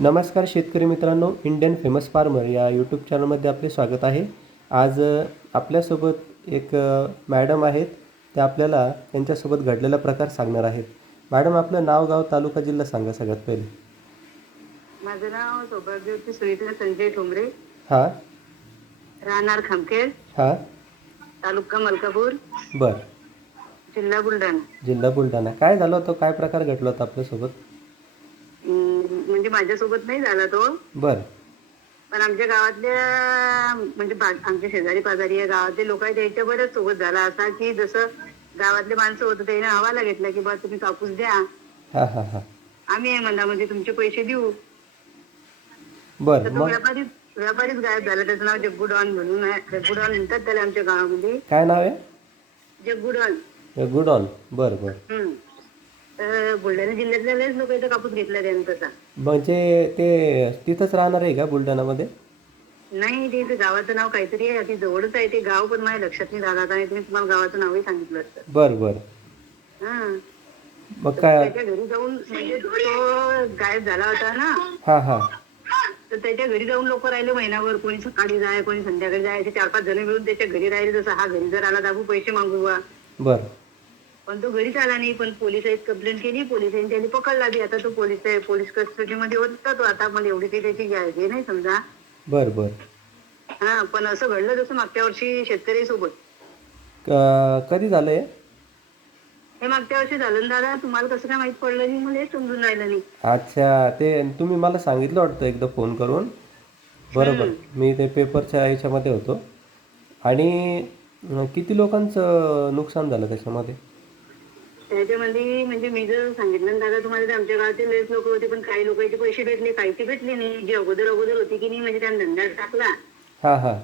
नमस्कार शेतकरी मित्रांनो इंडियन फेमस फार्मर या यूट्यूब चॅनलमध्ये आपले स्वागत आहे. आज आपल्यासोबत एक मॅडम आहेत. त्या आपल्याला त्यांच्यासोबत घडलेला प्रकार सांगणार आहेत. मॅडम आपलं नाव गाव तालुका जिल्हा सांगा सगळ्यात पहिले. माझं नाव सौभाग्यवती सुनीता संजय ठोंबरे. हां. राहणार खामखेड. हां. तालुका मलकापूर. बरं. जिल्हा बुलढाणा. जिल्हा बुलढाणा. काय झालं होतं? काय प्रकार घडला होता आपल्यासोबत? माझ्यासोबत नाही झाला तो. बरं. पण आमच्या गावातल्या म्हणजे आमच्या शेजारी पाजारी या गावातले लोक आहेत त्याच्या बरंच सोबत झाला असा की जसं गावातले माणसं होतं त्याने हवाला घेतला की बा तुम्ही कापूस द्या. हां हां हां. आम्ही आहे मनामध्ये तुमचे पैसे देऊ. तर बरं तो मग? व्यापारी व्यापारीच गायब झाला. त्याचं नाव जग्गू डॉन म्हणून आहे. जग्गू डॉन म्हणतात त्याला आमच्या गावामध्ये. काय नाव आहे? जग्गू डॉन गुड ऑन बरं बरं. हम्म. बुलढाणा जिल्ह्यातल्या लयच लोक इथं कापूस घेतला तसा म्हणजे ते तिथंच राहणार आहे का बुलढाणामध्ये? नाही ते इथे गावाचं नाव काहीतरी आहे अति जवळच आहे ते गाव पण माझ्या लक्षात नाही राहत. आणि तुम्ही तुम्हाला गावाचं नावही सांगितलं असतं. बरं बरं. हा. मग काय? त्याच्या घरी जाऊन म्हणजे तो गायब झाला होता ना हां हां. तर त्याच्या घरी जाऊन लोक राहिले महिनाभर. कोणी सकाळी जाय कोणी संध्याकाळी जाय असे चार पाच जण मिळून त्याच्या घरी राहिले. जसं हा घरी जर आला दाबू पैसे मागू बा बरं. पण तो घरीच आला नाही पण पोलिसांनी कंप्लेंट केली पोलिसांनी त्यांनी पकडला बी. आता तो पोलीस पोलीस कस्टडीमध्ये होता तो. आता मला एवढी काही त्याची हे नाही समजा. बरं बरं. हा पण असं घडलं जसं मागच्या वर्षी शेतकरी सोबत. क- कधी झालं आहे हे मागच्या वर्षी झालं ना दादा तुम्हाला कसं काय माहीत पडलं नाही मला हेच समजून राहिलं नाही. अच्छा ते तुम्ही मला सांगितलं वाटतं एकदा फोन करून. बरोबर मी ते पेपरच्या याच्यामध्ये होतो. आणि अं, किती लोकांचं नुकसान झालं त्याच्यामध्ये? त्याच्यामध्ये म्हणजे मी जर सांगितलं दादा तुम्हाला तर आमच्या गावातील लयच लोक होते पण काही लोकांचे पैसे भेटले काहीचे भेटले नाही. जे अगोदर अगोदर होते की नाही म्हणजे त्यांना धंदा टाकला. हां हां.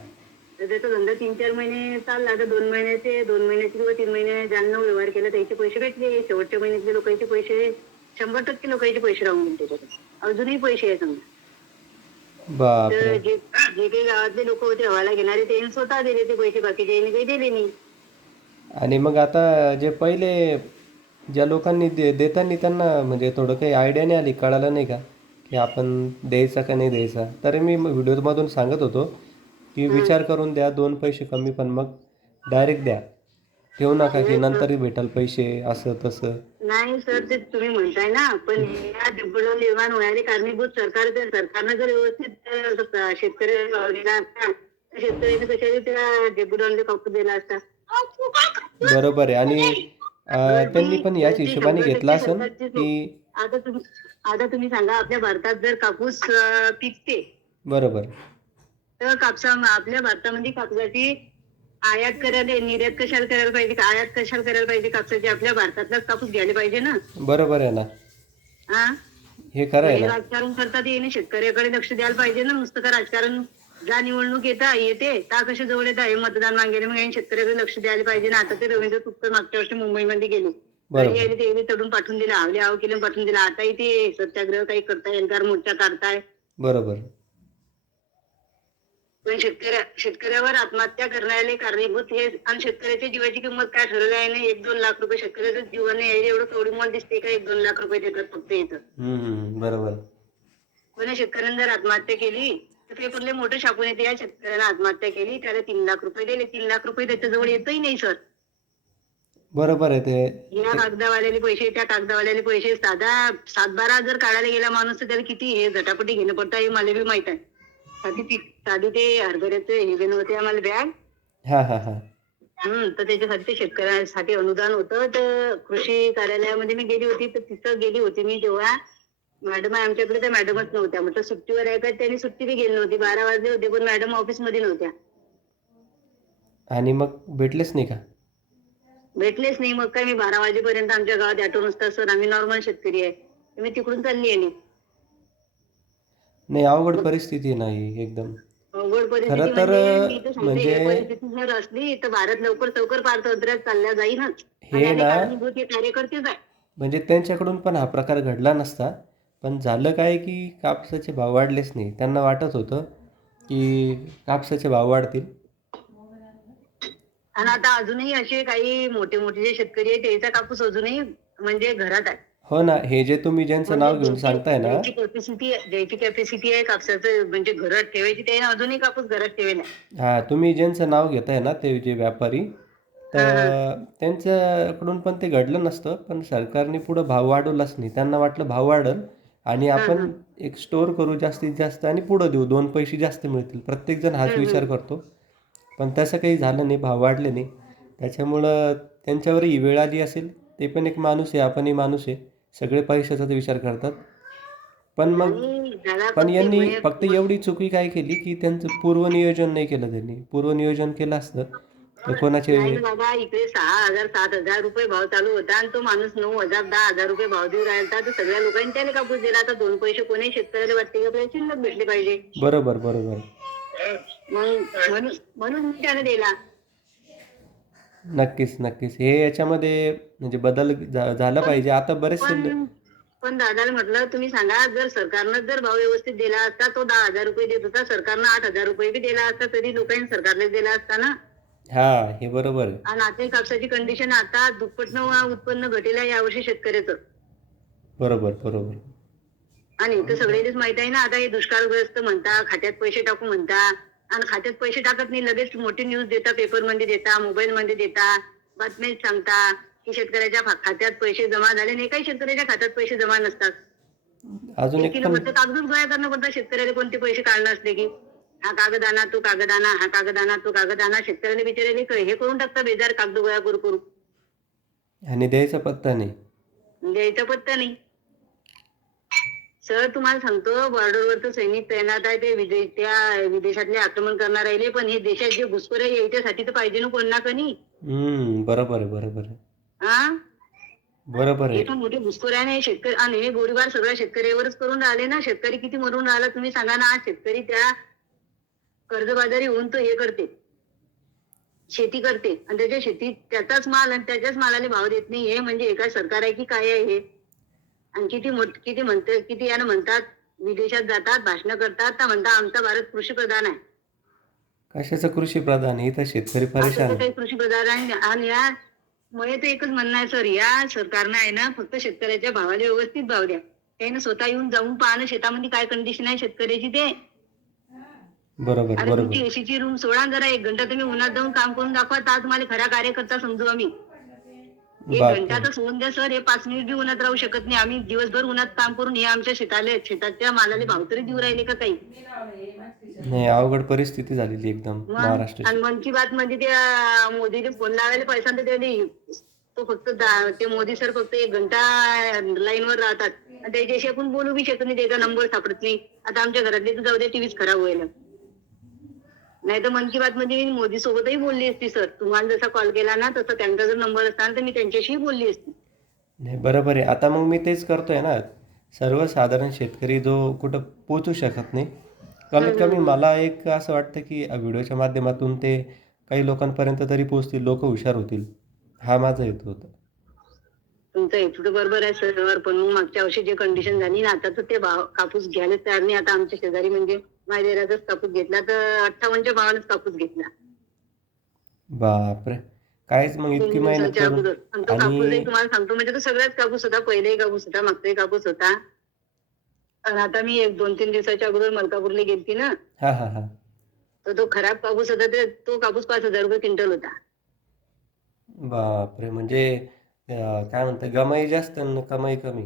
तर त्याचा धंदा तीन चार महिने चालला. तर दोन महिन्याचे दोन महिन्याचे किंवा तीन महिने ज्यांना व्यवहार केला त्याचे पैसे भेटले. शेवटच्या महिन्यातले लोकांचे पैसे शंभर टक्के लोकांचे पैसे राहून गेले त्याच्यात अजूनही पैसे आहे समजा तर जे जे काही गावातले लोक होते हवाला घेणारे त्यांनी स्वतः दिले ते पैसे बाकीचे काही दिले नाही. आणि मग आता जे पहिले ज्या लोकांनी दे देताना त्यांना म्हणजे थोडं काही आयडिया नाही आली कळालं नाही का? की आपण द्यायचा का नाही द्यायचा? तरी मी व्हिडिओमधून सांगत होतो की विचार करून द्या दोन पैसे कमी पण मग डायरेक्ट द्या. ठेवू नका की नंतरही भेटाल पैसे असं तसं. नाही सर ते तुम्ही म्हणताय ना पण या डिब्बडं निर्माण होणारे कारणीभूत सरकार सरकारनं जर व्यवस्थित अं, शेतकऱ्याला दिला असता तर शेतकऱ्याने कशाने त्या डेब्युडॉनला कापू दिला असता? बरोबर आहे. आणि अं, त्यांनी पण याच हिशोबाने घेतला असेल की आता तुम्ही आता तुम्ही सांगा आपल्या भारतात जर कापूस अं, पिकते बरोबर. तर कापसा आपल्या भारतामध्ये कापसाची आयात करायला निर्यात कशाला करायला पाहिजे? का आयात कशाला करायला पाहिजे कापसाची? आपल्या भारतातलाच कापूस घ्यायला पाहिजे ना? बरोबर आहे ना. हा हे खरं आहे हे ना राजकारण करतात येणे शेतकऱ्याकडे लक्ष द्यायला पाहिजे ना नुसतं का राजकारण ज्या निवडणूक येता येते. त्या कशा जवळ येत? आहे मतदान मागेले मग यांनी शेतकऱ्याकडे लक्ष द्यायला पाहिजे. ना आता ते रवींद्र तुपकर मागच्या वर्षी मुंबईमध्ये गेले. ते तडून पाठवून दिला. आवले आव केलं पाठवून दिला. आताही ते सत्याग्रह काही करताय एल्गार मोर्चा काढताय. बरोबर. पण शेतकऱ्या शेतकऱ्यावर आत्महत्या करण्याले कारणीभूत हे आणि शेतकऱ्याच्या जीवाची किंमत काय ठरवली आहे ना एक दोन लाख रुपये शेतकऱ्याचं जीवन यायला एवढं कवडी मोल दिसते का? एक दोन लाख रुपये देतात फक्त इथं. बरोबर. कोणी शेतकऱ्याने जर आत्महत्या केली तर पेपरले मोठं छापून येते. या शेतकऱ्याला आत्महत्या केली. त्याला तीन लाख रुपये दिले. तीन लाख रुपये त्याच्याजवळ येतही नाही सर बरोबर आहे ते. या कागदावाल्याले पैसे त्या कागदावाल्याले पैसे साधा सात बारा जर काढायला गेला माणूस तर त्याला किती हे झटापटी घेणं पडतं हे मला बी माहीत आहे. साधी ती साधी ते हरभऱ्याचे हे घेणं होते आम्हाला बॅग हां हां हां. हम्म तर त्याच्यासाठी ते शेतकऱ्यांसाठी अनुदान होतं. तर कृषी कार्यालयामध्ये मी गेली होती. तर तिथं गेली होती मी तेव्हा मॅडम आहे आमच्याकडे त्या मॅडमच नव्हत्या. म्हटलं सुट्टीवर आहे का? त्यांनी सुट्टी बी गेली नव्हती. बारा वाजले होते पण मॅडम ऑफिसमध्ये नव्हत्या. आणि मग भेटलेच नाही का? भेटलेच नाही. मग काय मी बारा वाजेपर्यंत आमच्या गावात ऑटो नसता सर. आम्ही नॉर्मल शेतकरी आहे. मी तिकडून चालली आहे. नाही अवघड परिस्थिती नाही एकदम. अवघड परिस्थिती खरं तर, म्हणजे मी तर सांगते, म्हणजे- या परिस्थिती जर असली तर भारत लवकर लवकर पारतंत्र्यात चालल्या जाईनच. हे आणि ना- कारणीभूत हे कार्यकर्तेच आहे म्हणजे त्यांच्याकडून पण हा प्रकार घडला नसता. पण झालं काय की कापसाचे भाव वाढलेच नाही. त्यांना वाटत होतं की कापसाचे भाव वाढतील. आणि आता अजूनही असे काही मोठे मोठे जे शेतकरी आहेत त्याचा कापूस अजूनही म्हणजे घरात आहे. हो ना हे जे तुम्ही ज्यांचं नाव घेऊन सांगताय ना. ज्याची कॅपॅसिटी ज्याची कॅपॅसिटी आहे कापसाचं म्हणजे घरात ठेवायची अजूनही कापूस घरात ठेवेल हा तुम्ही ज्यांचं नाव घेताय ना ते जे व्यापारी तर त्यांच्याकडून पण ते घडलं नसतं पण सरकारने पुढं भाव वाढवलाच नाही. त्यांना वाटलं भाव वाढल आणि आपण एक स्टोअर करू जास्तीत जास्त आणि पुढं देऊ. दोन पैसे जास्त मिळतील. प्रत्येकजण हाच विचार करतो. पण तसं काही झालं नाही भाव वाढले नाही. त्याच्यामुळं त्यांच्यावरही वेळ आली असेल ते पण एक माणूस आहे आपणही माणूस आहे. सगळे पैशाचाच विचार करतात. पण मग पण यांनी फक्त एवढी चुकी काय केली की त्यांचं पूर्वनियोजन नाही केलं त्यांनी. पूर्वनियोजन केलं असतं कोणाचे? नाही बाबा इकडे सहा हजार सात हजार रुपये भाव चालू होता आणि तो माणूस नऊ हजार दहा हजार रुपये भाव देऊ राहिला. तर सगळ्या लोकांनी त्याने कापूस दिला. आता दोन पैसे कोणी शेतकऱ्याला वाटते की आपल्याला शिल्लक भेटले पाहिजे. बरोबर बरोबर. म्हणून म्हणून मी त्याने दिला. नक्कीच नक्कीच. हे याच्यामध्ये म्हणजे बदल झा- झाला पाहिजे. आता बरेचसे पण पण दादाला म्हटलं तुम्ही सांगा जर सरकारनं जर भाव व्यवस्थित दिला असता तो दहा हजार रुपये देत होता. सरकारनं आठ हजार रुपये बी दिला असता तरी लोकांनी सरकारला दिला असता ना? हा हे बरोबर आहे. आणि आता कापसाची कंडिशन आता दुप्पटनं उत्पन्न घटेल आहे यावर्षी शेतकऱ्याचं. बरोबर बरोबर. आणि ते सगळ्यांनीच माहीत आहे ना आता हे दुष्काळग्रस्त म्हणता खात्यात पैसे टाकू म्हणता आणि खात्यात पैसे टाकत नाही लगेच मोठी न्यूज देता पेपरमध्ये देता मोबाईल मध्ये देता बातम्यात सांगता की शेतकऱ्याच्या खात्यात पैसे जमा झाले नाही. काही शेतकऱ्याच्या खात्यात पैसे जमा नसतात. अजून एक एक किलो पण फक्त कागदच गोळा करणं पडतात शेतकऱ्याला कोणते पैसे काढणं असले की? हा कागद आणा तो कागद आणा हा कागद आणा तो कागद आणा शेतकऱ्याला बिचारायला क- हे करून टाकता बेजार कागद गोळा करू करू. आणि द्यायचा पत्ता नाही. द्यायचा पत्ता नाही. सर तुम्हाला सांगतो बॉर्डरवर तर सैनिक तैनात आहे ते विदेश त्या विदेशातले आक्रमण करणार राहिले पण हे देशात जे घुसखोर आहे याच्यासाठी तर पाहिजे ना कोण ना कोणी हम्म बरोबर आहे बरोबर आहे. हा? बरोबर हे आहे पण मोठे घुसखोर आहे ना हे शेतकरी आणि हे गोळीबार सगळ्या शेतकऱ्यावरच करून राहिले ना. शेतकरी किती मरून राहिला तुम्ही सांगा ना आज शेतकरी त्या कर्जबाजारी होऊन तो हे करते. शेती करते. आणि त्याच्या शेतीत त्याचाच माल आणि त्याच्याच मालाला भाव देत नाही. हे म्हणजे काय सरकार आहे की काय आहे हे? आणि किती मोठ किती म्हणते किती यानं म्हणतात विदेशात जातात भाषण करतात. तर म्हणतात आमचा भारत कृषी प्रधान आहे. कशाचं कृषी प्रधान? हे तर शेतकरी आहे. काही कृषी प्रधान आहे. आणि या मला तर एकच म्हणणं आहे सर. या सरकारनं आहे ना फक्त शेतकऱ्याच्या भावाला व्यवस्थित भाव द्या. त्यानं स्वतः येऊन जाऊन पाहणं शेतामध्ये काय कंडिशन आहे शेतकऱ्याची ते. बरोबर अरे बरोबर. तुमची एसीची रूम सोडा जरा एक घंटा तुम्ही उन्हात जाऊन काम करून दाखवा तर तुम्हाला खरा कार्यकर्ता समजू आम्ही. एक. घंटा तर सोडून द्या सर. हे पाच मिनिट बी उन्हात राहू शकत नाही. आम्ही दिवसभर उन्हात काम करून हे आमच्या शेताले शेताच्या मालाले भाव तरी देऊ राहिले का काही? नाही अवघड परिस्थिती झालेली एकदम मग महाराष्ट्राची आणि मन की बात मध्ये त्या मोदीने फोन लावायला पैसा तर त्याने तो फक्त दा- ते मोदी सर फक्त एक घंटा लाईन वर राहतात. आणि त्याच्याशी आपण बोलू बी शकत नाही त्याचा नंबर सापडत नाही. आता आमच्या घरातले तर जाऊ दे टीव्हीच खराब व्हायला नाही तर मन की बात मध्ये मी मोदी सोबतही बोलली असती सर. तुम्हाला जसा कॉल केला ना तसा त्यांचा जर नंबर असता तर मी त्यांच्याशी बोलली असती. नाही बरोबर आहे. आता मग मी तेच करतोय ना. सर्वसाधारण शेतकरी जो कुठं पोचू शकत नाही. कमीत कमी मला एक असं वाटतं की व्हिडिओच्या माध्यमातून ते काही लोकांपर्यंत तरी पोचतील लोक हुशार होतील. हा माझा हेतू होता. तुमचं हेतू तर बरोबर आहे सर. पण मग मागच्या वर्षी जे कंडिशन झाली ना आता तर ते कापूस घ्यायला तयार नाही. आता आमच्या शेजारी म्हणजे माझ्या देराचाच कापूस घेतला तर अठ्ठावन्नच्या भावानेच कापूस घेतला. बापरे. काहीच मग इतकी तीन मेहनत दिवसाच्या करून. अगोदर. आणि तो कापूस आणि तुम्हाला सांगतो म्हणजे तो सगळ्याच कापूस होता पहिलेही कापूस होता मागचाही कापूस होता. आणि आता मी एक दोन तीन दिवसाच्या अगोदर मलकापूरला गेलती ना. हा हा हा. तर तो खराब कापूस होता ते तो कापूस पाच हजार रुपये क्विंटल होता. बापरे म्हणजे अं, काय म्हणतात गमाई जास्त आणि कमाई कमी.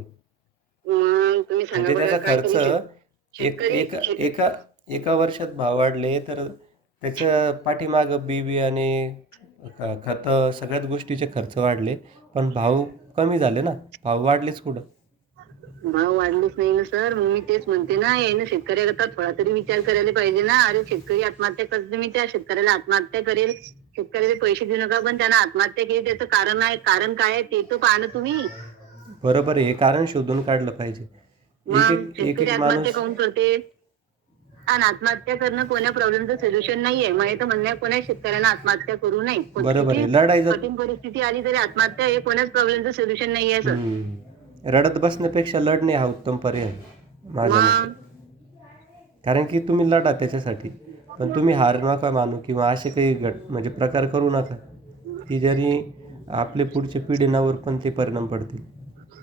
मग तुम्ही सांगा म्हणजे बरं त्याचा काय खर्च करू शकतो? एक शेतकरी एका शेत- एका एका वर्षात भाव वाढले तर त्याच्या पाठीमागं बी बियाणे खत सगळ्याच गोष्टीचे खर्च वाढले. पण भाव कमी झाले ना? भाव वाढलेच कुठं? भाव वाढलेच नाही ना सर. मग मी तेच म्हणते ना यानं शेतकऱ्याकरता थोडा तरी विचार करायला पाहिजे ना. अरे शेतकरी आत्महत्या करते मी त्या शेतकऱ्याला आत्महत्या करेल. शेतकऱ्याला पैसे देऊ नका पण त्यानं आत्महत्या केली त्याचं कारण आहे कारण काय आहे ते तर पाहा ना तुम्ही. बरोबर हे कारण शोधून काढलं पाहिजे. एक एक माणूस काऊन करते? आणि आत्महत्या करणं कोण्या प्रॉब्लेमचं सोल्युशन नाहीये. मग तर म्हणणं आहे, कोण्या शेतकऱ्यांना आत्महत्या करू नये. बरोबर आहे. कठीण परिस्थिती आली तरी आत्महत्या हे कोण्याच प्रॉब्लेमचं सोल्युशन नाहीये सर हम्म. रडत बसण्यापेक्षा लढणे हा उत्तम पर्याय आहे, माझ्या मग? मते. कारण की तुम्ही लढा त्याच्यासाठी. पण तुम्ही हार नका मानू किंवा असे काही घट म्हणजे प्रकार करू नका. की जरी आपले पुढच्या पिढीनावर पण ते परिणाम पडतील.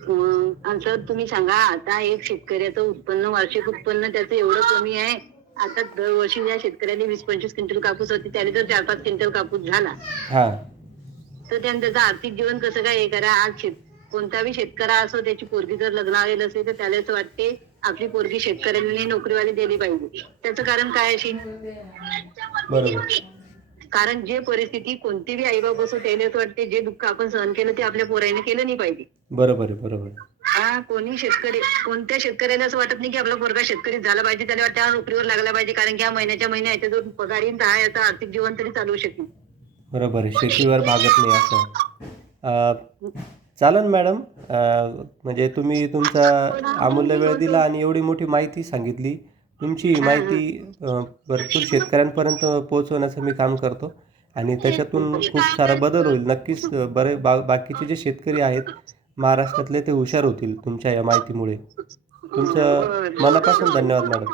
मग आणि सर तुम्ही सांगा आता एक शेतकऱ्याचं उत्पन्न वार्षिक उत्पन्न त्याचं एवढं कमी आहे आता दरवर्षी ज्या शेतकऱ्याने वीस पंचवीस क्विंटल कापूस होती त्याने जर चार पाच क्विंटल कापूस झाला. हां. तर त्यानं त्याचं आर्थिक जीवन कसं काय हे करा? आज शेत कोणताही शेतकरा असो त्याची पोरगी जर लग्न आलेलं असेल तर त्याला असं वाटते आपली पोरगी शेतकऱ्यांनी नोकरीवाली दिली पाहिजे. त्याचं कारण काय बरोबर. कारण जे परिस्थिती कोणतीही आई बाप असो त्याला असं वाटते जे दुःख आपण सहन केलं ते आपल्या पोराने केलं नाही पाहिजे. बरोबर आहे बरोबर आहे. हा कोणी शेतकरी कोणत्या शेतकऱ्याला असं वाटत नाही की आपला पोरगा शेतकरी झाला पाहिजे त्याला वाटतं हा नोकरीवर लागला पाहिजे कारण की हा महिन्याच्या महिन्या याच्या जो पगार येईल तर हा याचा आर्थिक जीवन तरी चालवू शकेल बरोबर आहे शेतीवर भागत नाही असं. अं, चालेल मॅडम अं, म्हणजे तुम्ही तुमचा अमूल्य वेळ दिला आणि एवढी मोठी माहिती सांगितली. तुमची माहिती अं, भरपूर शेतकऱ्यांपर्यंत पोहोचवण्याचं मी काम करतो. आणि त्याच्यातून खूप सारा बदल होईल. नक्कीच अं, बरे बा बाकीचे जे शेतकरी आहेत महाराष्ट्रातले ते हुशार होतील तुमच्या या माहितीमुळे. तुमचं मनापासून धन्यवाद मॅडम.